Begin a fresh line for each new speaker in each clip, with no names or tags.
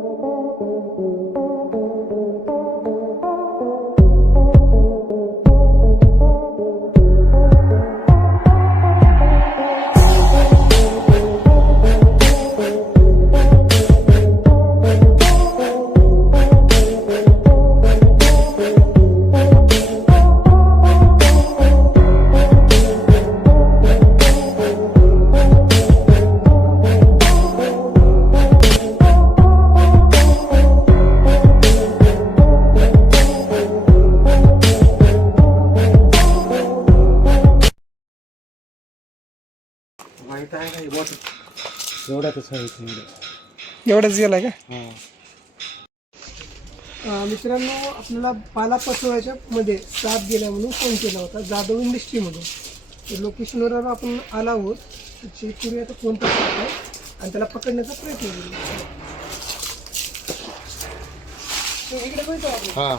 Música एवढ्यातच आहे
एवढंच गेलाय का? अं, मित्रांनो आपल्याला पाला पचवायच्या मध्ये साप गेला म्हणून फोन केला होता जाधव इंडस्ट्रीमधून तर लोकेशनवर आपण आला आहोत. तर चेक करूया आता कोणता साप आहे आणि त्याला पकडण्याचा प्रयत्न करूया तो इकडे बघतो आपण हां.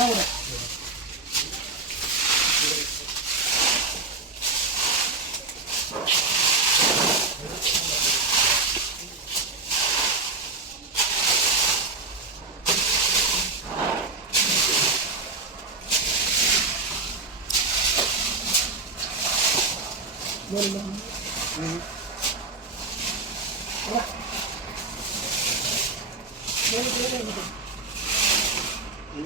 나오라. 몰라.
응.
뭐라? 뭐라 뭐라 これ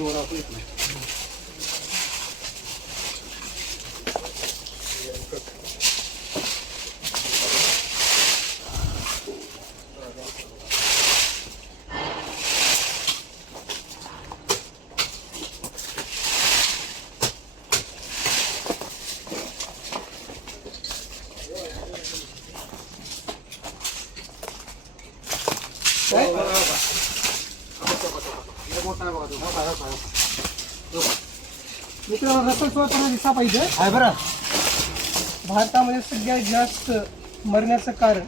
もらうといいですね。बघा.
मित्रांनो रसल दिसा पाहिजे. आहे
बरं.
भारतामध्ये सगळ्यात जास्त मरण्याचं कारण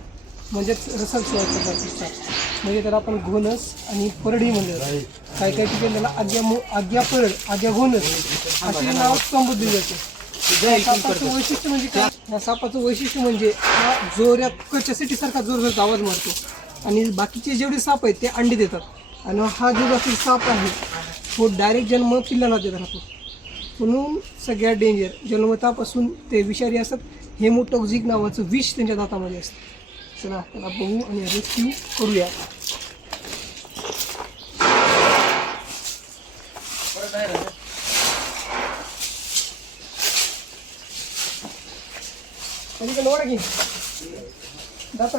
म्हणजेच रसल सोडत म्हणजे त्याला आपण घोणस आणि परडी म्हणलं
काही
काही ठिकाणी त्याला आज्ञा आज्ञा परड आज्ञा घोणस
अशी नाव
संबोधली जाते.
सापाचं
वैशिष्ट्य म्हणजे काय? या सापाचं वैशिष्ट्य म्हणजे हा जोरात कच्यासाठी सारखा जोर जोरात आवाज मारतो. आणि बाकीचे जेवढे साप आहेत ते अंडे देतात. आणि हा जो बाकी साप आहे तो डायरेक्ट जन्म पिल्लाला देत राहतो. म्हणून सगळ्यात डेंजर जन्मतापासून ते विषारी असतात. हेमोटॉक्झिक नावाचं विष त्यांच्या दातामध्ये असतं. चला त्याला बघू आणि रेस्क्यू करूया. पलीकडे ओढा की. दाता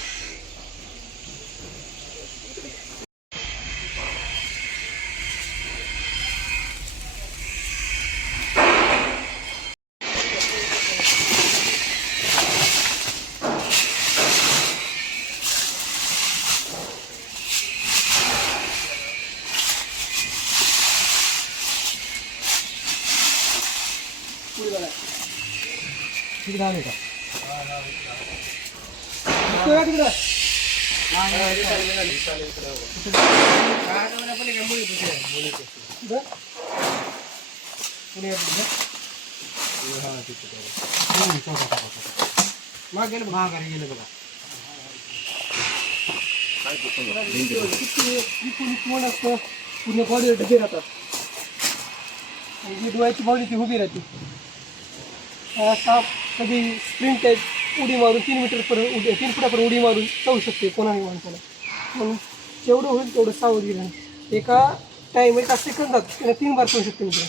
आले का.
मागे
माघारी गेलं बघा
कोण असतं पूर्ण बॉडी ढगे राहतात जी डोळ्याची बॉडी ती उभी राहते साप कधी स्प्रिंट टाईप उडी मारून तीन मीटर पर्यंत उडी तीन फुटापर्यंत उडी मारून जाऊ शकते कोणाही माणसाला म्हणून जेवढं होईल तेवढं सावधगिरी राहणं. एका टाईम एका सेकंदात त्याला तीन बार करू शकते मित्र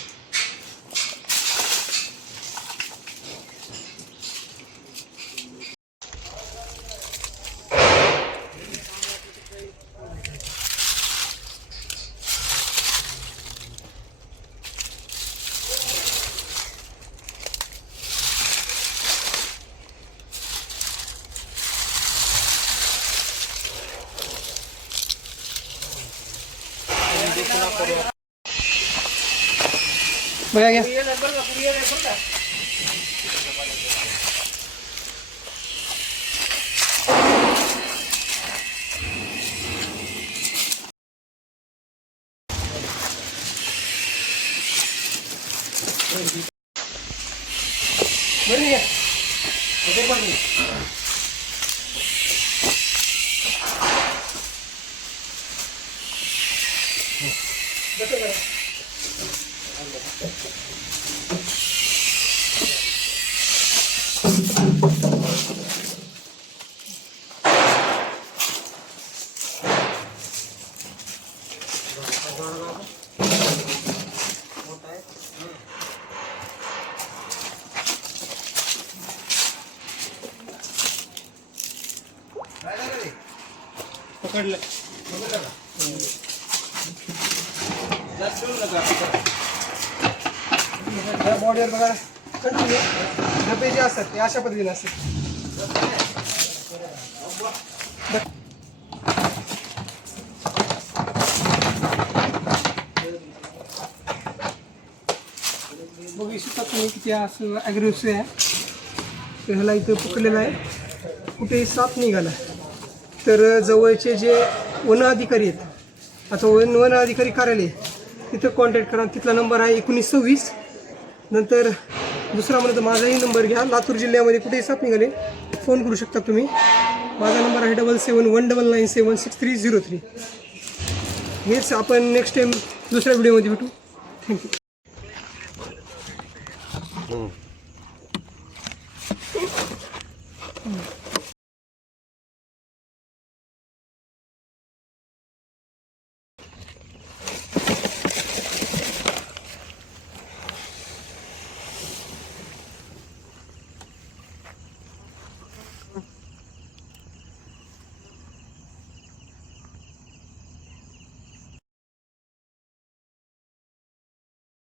बघा घ्या बरं घ्या
पकडलं. या
बॉडीवर बघा. कंटिन्यू डबे जे असतात ते अशा पद्धतीने असतात. बघू शकता तुम्ही किती असं ॲग्रेसिव्ह आहे. तर ह्याला इथं पकडलेलं आहे. कुठेही साप निघाला. तर जवळचे जे वन अधिकारी आहेत आता वन वन अधिकारी कार्यालय तिथं कॉन्टॅक्ट करा. तिथला नंबर आहे एकोणीस सव्वीस नंतर दुसरा म्हणलं तर माझाही नंबर घ्या. लातूर जिल्ह्यामध्ये कुठेही साप निघाले फोन करू शकता तुम्ही. माझा नंबर आहे double seven one double nine seven six three zero three हेच आपण नेक्स्ट टाईम दुसऱ्या व्हिडिओमध्ये भेटू. थँक्यू